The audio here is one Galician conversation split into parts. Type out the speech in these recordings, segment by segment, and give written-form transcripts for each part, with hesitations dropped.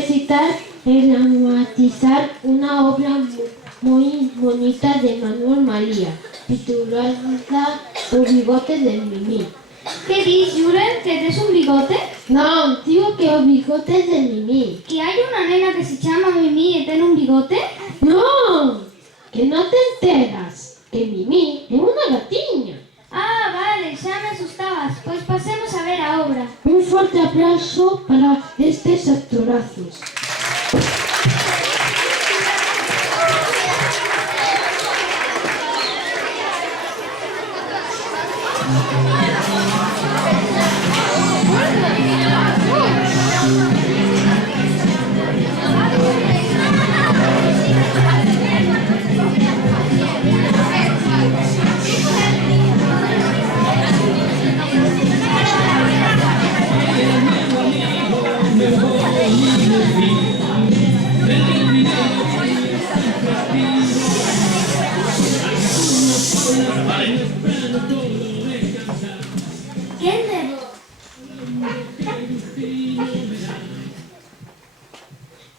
recitar e dramatizar unha obra moi bonita de Manuel María, titulada O bigote de Mimí. Que dis, Julen, que tes un bigote? Non, digo que o bigote de Mimí. Que hai unha nena que se chama Mimí e ten un bigote? Non, que non te enteras, que Mimí é unha gatiña. Ah, vale, xa me asustabas. Pois pasemos a ver a obra. Un forte aplauso para estes actorazos.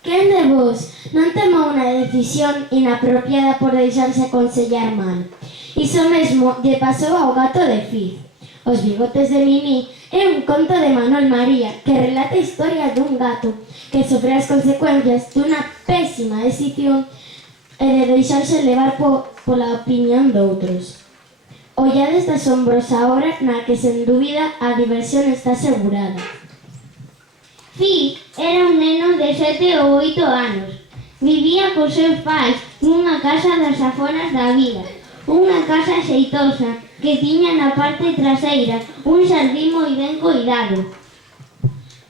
Quen de vos non tomou unha decisión inapropiada por deixarse aconsellar mal? Iso mesmo lle pasou ao gato de Fiz. Os bigotes de Mimí é un conto de Manuel María que relata a historia dun gato que sofre as consecuencias dunha pésima decisión e de deixarse levar pola opinión doutros. Ollades esta asombrosa obra na que, sen dúbida, a diversión está asegurada. Fi era un neno de 7 ou 8 anos. Vivía cos seus pais nunha casa das aforas da vila. Unha casa xeitosa que tiña na parte traseira un xardín moi ben coidado.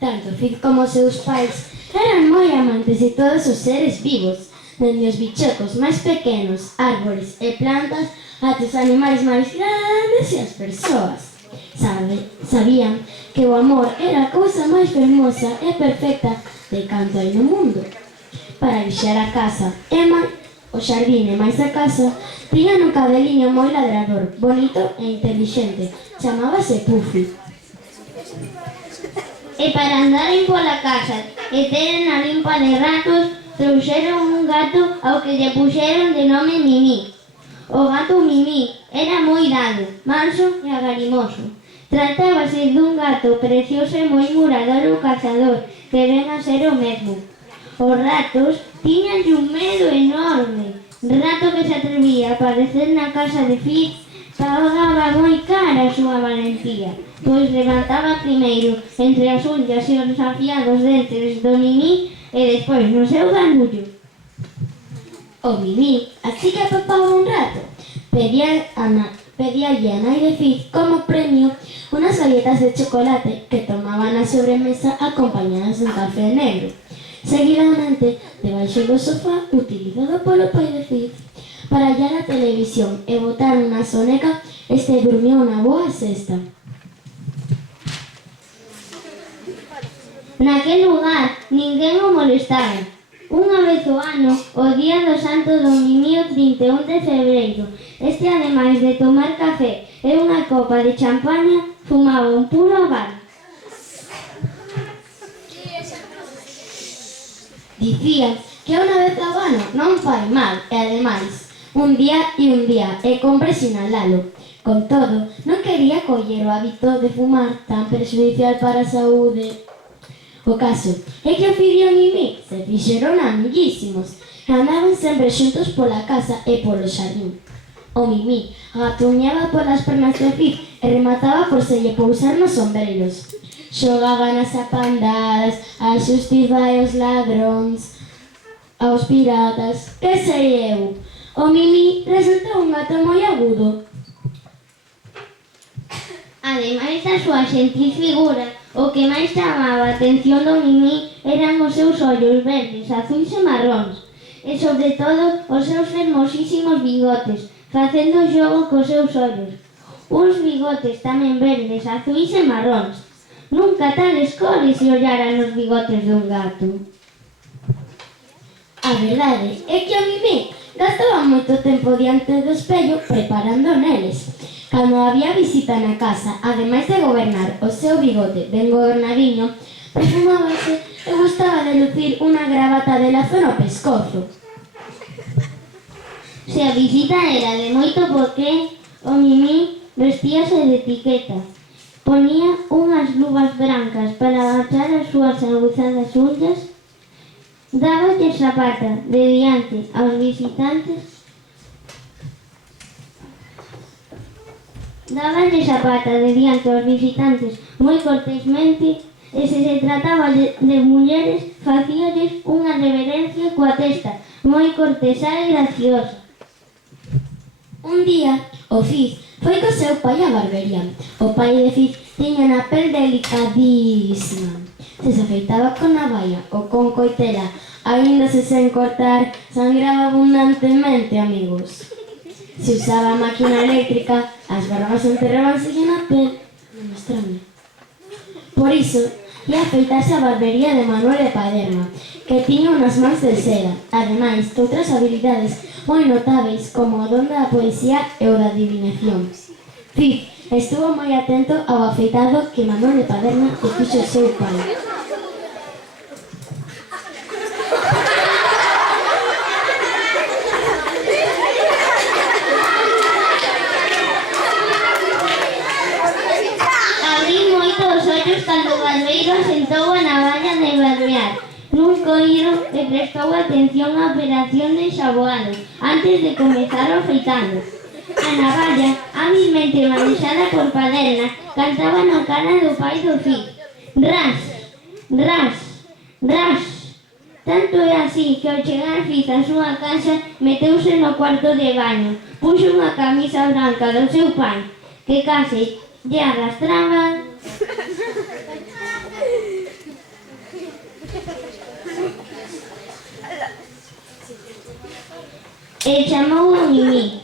Tanto Fiz como os seus pais eran moi amantes de todos os seres vivos, dende os bichocos máis pequenos, árbores e plantas, ata os animais máis grandes e as persoas. Sabían que o amor era a cousa máis fermosa e perfecta de canto hai no mundo. Para vixiar a casa, o xardín e máis a casa, tiñan un cadeliño moi ladrador, bonito e intelixente. Chamábase Puffy. E para andaren pola casa e teren a limpa de ratos, trouxeron un gato ao que lle puxeron de nome Mimí. O gato Mimí era moi dado, manso e agarimoso. Tratábase dun gato precioso e moi murador ou cazador, que ven a ser o mesmo. Os ratos tiñanlle un medo enorme. Rato que se atrevía a aparecer na casa de Fiz pagaba moi cara a súa valentía, pois levantaba primeiro entre as unhas e os afiados dentes do Mimí e despois no seu ganullo. O Mimí, así que papaba un rato, pedíalle a nai de Fiz como premio unas galletas de chocolate que tomaban a sobremesa acompañadas dun café negro. Seguidamente, debaixo do sofá, utilizado polo pai de Fiz, para hallar a televisión e botar unha soneca, este durmiu unha boa sesta. Naquel lugar ninguén o molestaba. Unha vez ao ano, o día do santo do Mimí, o 31 de febreiro, este, ademais de tomar café e unha copa de champaña, fumaba un puro habano. Dicía que unha vez ao ano non fai mal e, ademais, un día e compre sinalalo. Con todo, non quería coller o hábito de fumar tan perxudicial para a saúde. O caso é que o fillo e Mimí se fixeron amiguísimos e andaban sempre xuntos pola casa e polo xardín. O Mimí agatuñaba polas pernas de Fiz e remataba por se lle pousar nos sombreiros. Xogaban as apandadas, a xustiza e os ladróns, aos piratas, que sei eu. O Mimí resultou un gato moi agudo. Ademais da súa xentil figura, o que máis chamaba a atención do Mimí eran os seus ollos verdes, azuis e marróns, e sobre todo os seus fermosísimos bigotes, facendo xogo cos seus ollos. Uns bigotes tamén verdes, azuis e marróns. Nunca tales cores se ollaran os bigotes dun gato. A verdade é que o Mimí gastaba moito tempo diante do espello preparando neles. Cando había visita na casa, ademais de gobernar o seu bigote ben gobernadiño, perfumábase e gustaba de lucir unha gravata de lazo no pescozo. Se a visita era de moito porque o Mimí vestíase de etiqueta. Ponía unhas luvas brancas para agachar as súas aguzadas unhas, dáballe zapata de diante aos visitantes, moi cortésmente, e se trataba de mulleres, facíalles unha reverencia coa testa, moi cortesá e graciosa. Un día, o Fiz foi co seu pai á barbería. O pai de Fiz tiña na pel delicadísima. Se afeitaba con navalla ou con coitela, aínda se sen cortar, sangraba abundantemente, amigos. Se usaba máquina eléctrica, as barbas enterrábanse na pel. Non me extraña. Por iso, ia afeitarse a barbería de Manuel de Paderna, que tiña unhas mans de seda, ademais doutras habilidades moi notáveis como o don da poesía e o da adivinación. Fiz estuvo moi atento ao afeitado que Manuel de Paderna lle fixo o seu pai. Abrí moito os ollos cando o barbeiro sentou a navalla de barbear nun coiro e prestou atención á operación de enxaboado antes de comezar o afeitado. A navalla, hábilmente manexada por Paderna, cantaba na cara do pai do Fiz. Ras, ras, ras. Tanto é así que ao chegar Fiz á súa casa meteuse no cuarto de baño, puxo unha camisa branca do seu pai, que case lle arrastraba. E chamou a Mimí.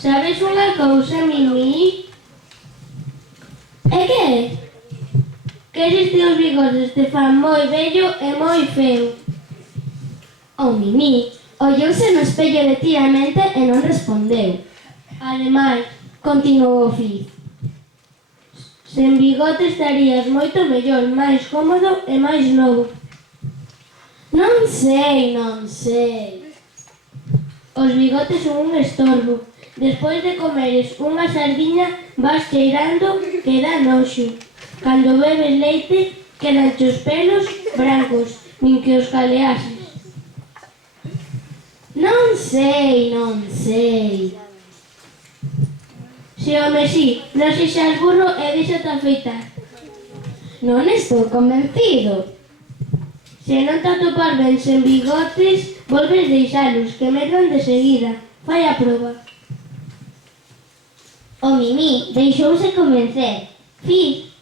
Sabes unha cousa, Mimí? E que é? Que eses teus bigotes te fan moi bello e moi feo. O Mimí ollouse no espello detiramente e non respondeu. Ademais, Continuou o Fiz. sen bigote estarías moito mellor, máis cómodo e máis novo. Non sei, non sei. Os bigotes son un estorbo. Despois de comeres unha sardiña vas cheirando que dá noxo. Cando bebes leite quedan os pelos brancos, nin que os caleases. Non sei, non sei. Se home si, non sexas burro e deixate afeitar. Non estou convencido. Se non te atopar ben sen bigotes, volves deixalos, que medran de seguida. Fai a proba. O Mimí deixouse convencer. Fiz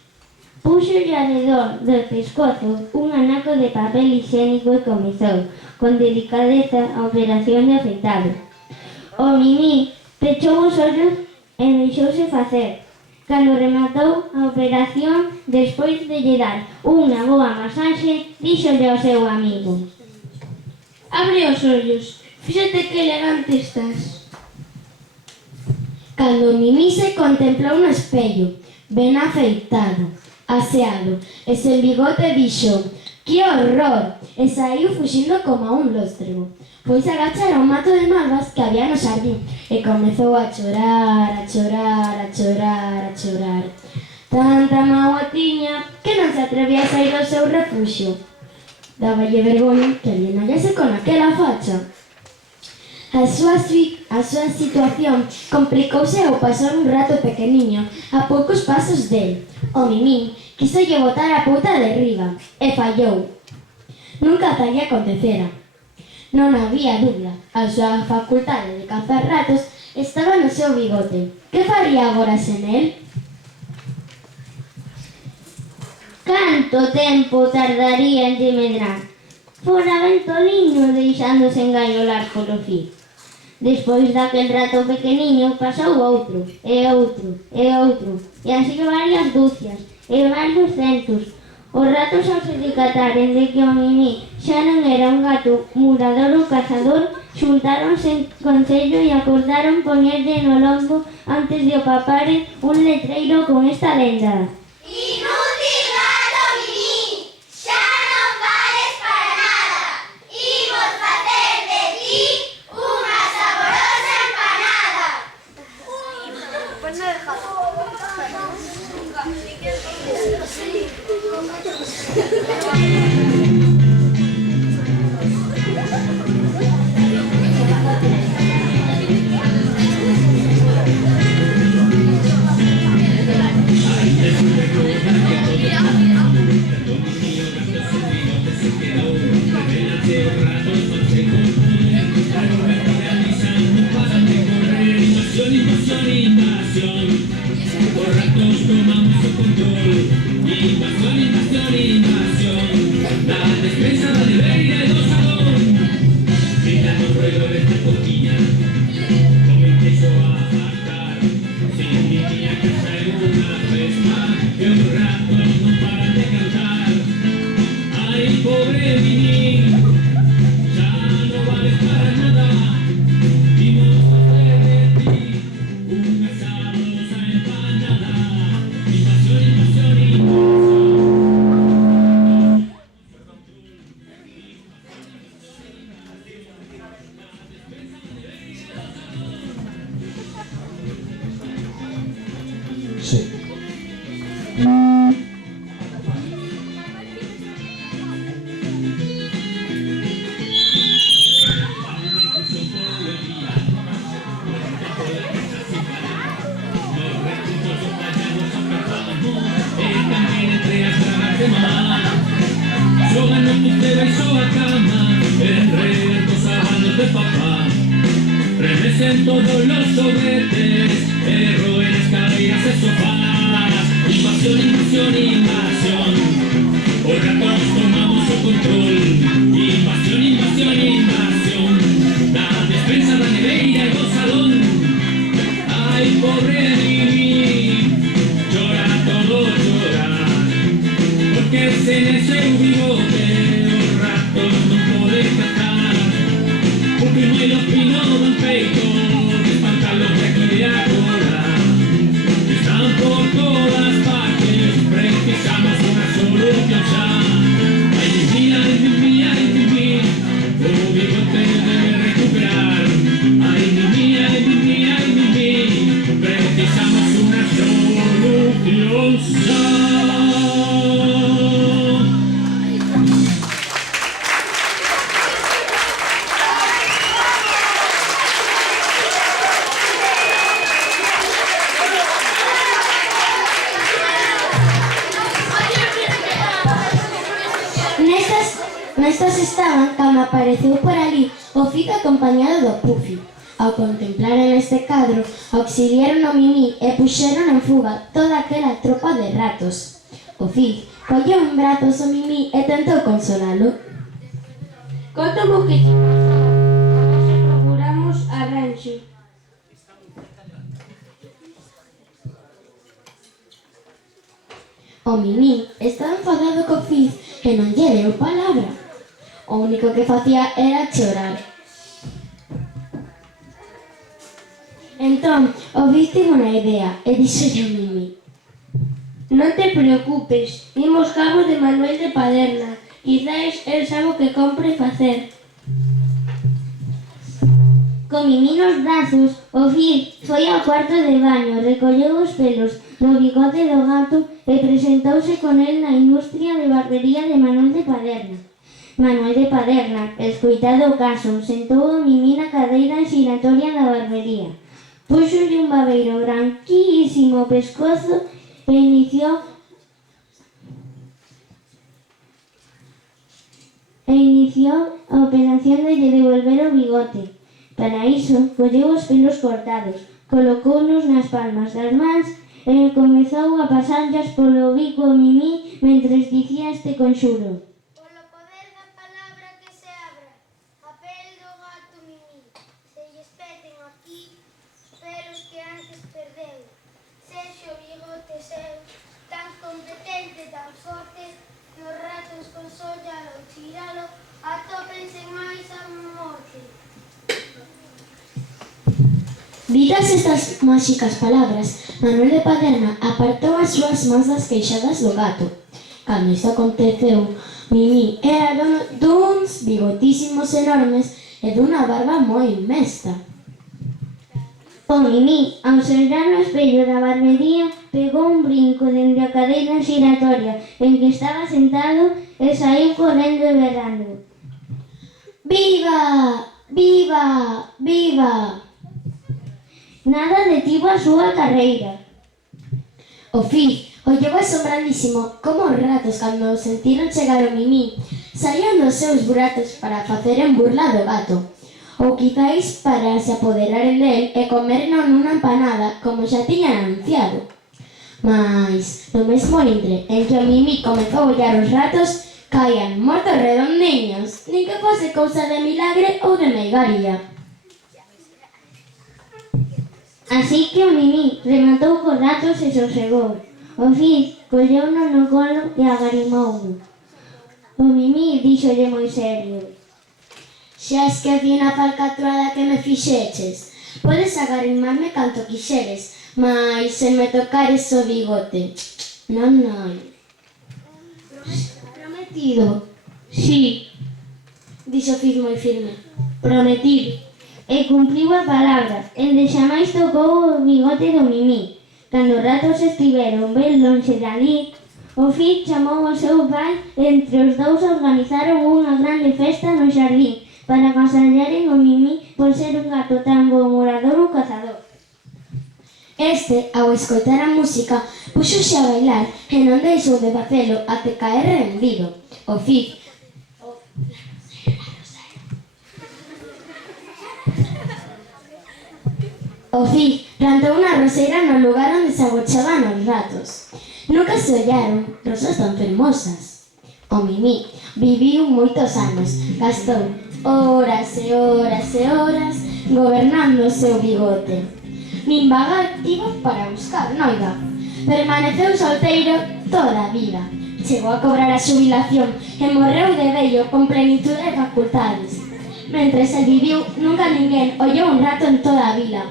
puxolle arredor do pescozo un anaco de papel higiénico e comezou, con delicadeza, a operación de afeitado. O Mimí pechou os ollos e deixouse facer. Cando rematou a operación, despois de lle dar unha boa masaxe, díxolle ao seu amigo: Abre os ollos, fíxate que elegante estás. Cando Mimí se contemplou no espello, ben afeitado, aseado, e sen bigote dixo: Que horror! E saiu fuxindo como un lóstrego. Pois agachar a un mato de malvas que había no xardín e comezou a chorar, a chorar, a chorar, a chorar. Tanta mágoa tiña que non se atrevía a sair do seu refuxio. Dáballe vergoña que alguén hallase con aquela facha. A súa situación complicouse ao pasar un rato pequeniño a poucos pasos del. O Mimí quisolle botar a pouta de riba e fallou. Nunca tal lle acontecera. Non había dúbida, a súa facultade de cazar ratos estaba no seu bigote. Que faría agora sen el? Canto tempo tardaría en lle medrar? Fora ventoliño deixándose engaiolar polo Fiz. Despois daquel rato pequeniño pasou outro, e outro, e outro, e así varias dúcias, e varios centos. Os ratos ao se decataren de que o Mimí xa non era un gato murador ou cazador, xuntáronse en concello e acordaron poñerlle no lombo antes de o paparen un letreiro con esta lenda: Inútil nos roedores de cocina, comenzó a faltar. Sin Mimi a casa en una festa, que un rato no paran de cantar. Ay, pobre Mimi, ya no vales para nada. Vimos hacer de ti un asado a empanada. Invasión, invasión, invasión. Sí. También entré a trabajar de mamá. Yo gano tu ceba y yo a cama. Enredo sábanos de papá. Remesen todos los sobretes. Erro en escaleras de sofás. Invasión, invasión, invasión. Por ratos tomamos el control. Invasión, invasión, invasión. La despensa, la nevera, el salón. Ay, pobre Mimi, llora todo llora, porque se ese bigote un rato no puede cantar, porque no hay los pinos del peito, de espantarlos de aquí de ahora, están por todas partes, precisamos una solución ya. Ay, Mimi, ay, Mimi, ay, Mimi, tu bigote debe recuperar. Ay, Mimi, ay, Mimi, ay, Mimi, precisamos una solución ya. Nestas estaban cando apareceu por ali o Fico acompañado do Puffy. Ao contemplar en este cadro, auxiliaron o Mimi e puxeron en fuga toda aquela tropa de ratos. O Fico colleu en brazos o Mimi e tentou consolalo. Conto que te pasou. Nos procuramos arranxo. O Mimi estaba enfadado co Fico e non lle deu palabra. O único que facía era chorar. Entón, o Fico tivo unha idea e dixolle ao Mimi: Non te preocupes, imos cabo de Manuel de Paderna. Quizais el sabe o que compre facer. Co Mimi nos brazos, o Fico foi ao cuarto de baño, recolleu os pelos do bigote do gato e presentouse con el na industria de barbería de Manuel de Paderna. Manuel de Paderna, escoitado o caso, sentou o Mimi na cadeira xiratoria da barbería. Púxolle un babeiro branquísimo ao pescozo e iniciou a operación de lle devolver o bigote. Para iso, colleu os pelos cortados, colocounos nas palmas das mans e comezou a pasarllas polo bico ao Mimi mentres dicía este conxuro. Polo poder da palabra que se abra, a pel do gato Mimi, se lle espeten aquí os pelos que antes perdeu. Sexe o bigote seu, tan competente, tan forte, que os ratos con sollalo ou tiralo atópense máis a morte. Ditas estas máxicas palabras, Manuel de Paderna apartou as súas mans das queixadas do gato. Cando isto aconteceu, Mimi era dono duns bigotísimos enormes e dunha barba moi mesta. O Mimi, ao sentar no espello da barbería, pegou un brinco dende a cadeira xiratoria en que estaba sentado e saíu correndo e berrando. Viva! Viva! Viva! Nada detivo a súa carreira. O Fico ollou asombradísimo como os ratos, cando sentiron chegar o Mimi, saían dos seus buratos para faceren burla do gato, ou quizáis para se apoderaren del e comerno nunha empanada, como xa tiñan anunciado. Mas, no mesmo intre en que o Mimi comezou a ollar os ratos, caían mortos redondiños, nin que fose cousa de milagre ou de meigaría. Así que o Mimí rematou cos ratos e sosegou. O Fiz colleuno no colo e agarimouno. O Mimí díxolle moi serio: Xa esqueci na falcatruada que me fixeches. Podes agarimarme canto quixeres, mas se me tocares o bigote. Non, non. Prometido. Sí, Dixo Fiz moi firme. prometido. E cumpriu a palabra, endexamais tocou o bigote do Mimí. Cando os ratos estiveron ben lonxe de ali, o Fiz chamou ao seu pai e entre os dous organizaron unha grande festa no xardín para agasallaren o Mimí por ser un gato tan bo morador ou cazador. Este, ao escoitar a música, puxose a bailar e non deixou de facelo até caer rendido. O Fiz plantou unha roseira no lugar onde se agochaban os ratos. Nunca se ollaron rosas tan fermosas. O Mimí viviu moitos anos, gastou horas e horas e horas gobernando o seu bigote. Nin vagar tivo para buscar noiva. Permaneceu solteiro toda a vida. Chegou a cobrar a xubilación e morreu de vello con plenitude de facultades. Mentres el viviu, nunca ninguén ollou un rato en toda a vila.